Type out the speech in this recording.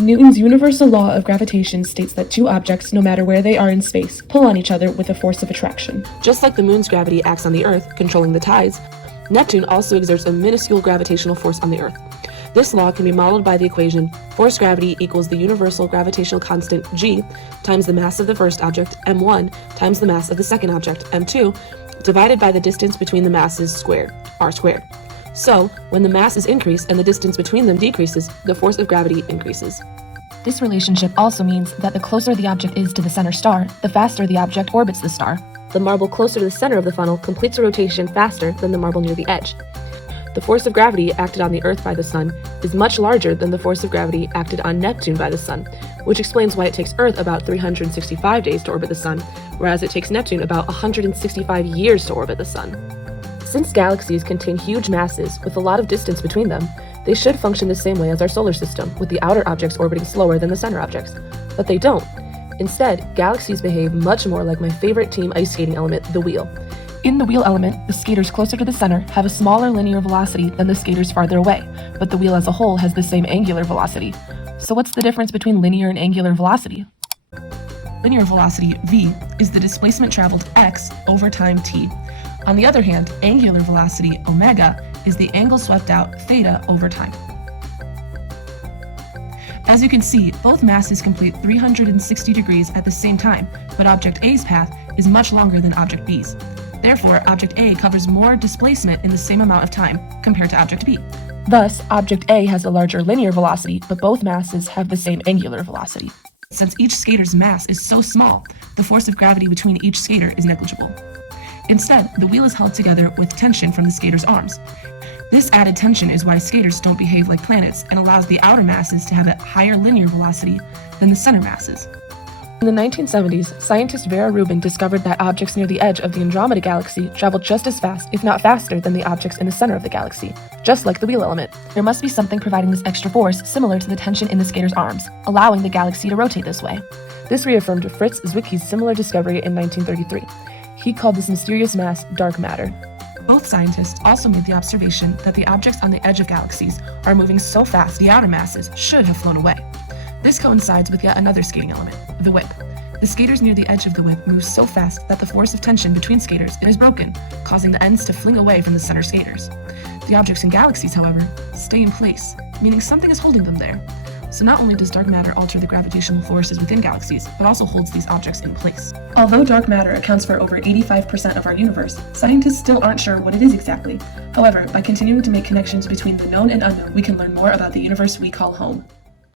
Newton's universal law of gravitation states that two objects, no matter where they are in space, pull on each other with a force of attraction. Just like the moon's gravity acts on the Earth, controlling the tides, Neptune also exerts a minuscule gravitational force on the Earth. This law can be modeled by the equation force gravity equals the universal gravitational constant g times the mass of the first object, m1, times the mass of the second object, m2, divided by the distance between the masses squared, r squared. So, when the masses increase and the distance between them decreases, the force of gravity increases. This relationship also means that the closer the object is to the center star, the faster the object orbits the star. The marble closer to the center of the funnel completes a rotation faster than the marble near the edge. The force of gravity acted on the Earth by the Sun is much larger than the force of gravity acted on Neptune by the Sun, which explains why it takes Earth about 365 days to orbit the Sun, whereas it takes Neptune about 165 years to orbit the Sun. Since galaxies contain huge masses with a lot of distance between them, they should function the same way as our solar system, with the outer objects orbiting slower than the center objects. But they don't. Instead, galaxies behave much more like my favorite team ice skating element, the wheel. In the wheel element, the skaters closer to the center have a smaller linear velocity than the skaters farther away, but the wheel as a whole has the same angular velocity. So what's the difference between linear and angular velocity? Linear velocity, v, is the displacement traveled x over time t. On the other hand, angular velocity, omega, is the angle swept out theta over time. As you can see, both masses complete 360 degrees at the same time, but object A's path is much longer than object B's. Therefore, object A covers more displacement in the same amount of time compared to object B. Thus, object A has a larger linear velocity, but both masses have the same angular velocity. Since each skater's mass is so small, the force of gravity between each skater is negligible. Instead, the wheel is held together with tension from the skater's arms. This added tension is why skaters don't behave like planets and allows the outer masses to have a higher linear velocity than the center masses. In the 1970s, scientist Vera Rubin discovered that objects near the edge of the Andromeda galaxy travel just as fast, if not faster, than the objects in the center of the galaxy, just like the wheel element. There must be something providing this extra force similar to the tension in the skater's arms, allowing the galaxy to rotate this way. This reaffirmed Fritz Zwicky's similar discovery in 1933. He called this mysterious mass dark matter. Both scientists also made the observation that the objects on the edge of galaxies are moving so fast the outer masses should have flown away. This coincides with yet another skating element, the whip. The skaters near the edge of the whip move so fast that the force of tension between skaters is broken, causing the ends to fling away from the center skaters. The objects in galaxies, however, stay in place, meaning something is holding them there. So not only does dark matter alter the gravitational forces within galaxies, but also holds these objects in place. Although dark matter accounts for over 85% of our universe, scientists still aren't sure what it is exactly. However, by continuing to make connections between the known and unknown, we can learn more about the universe we call home.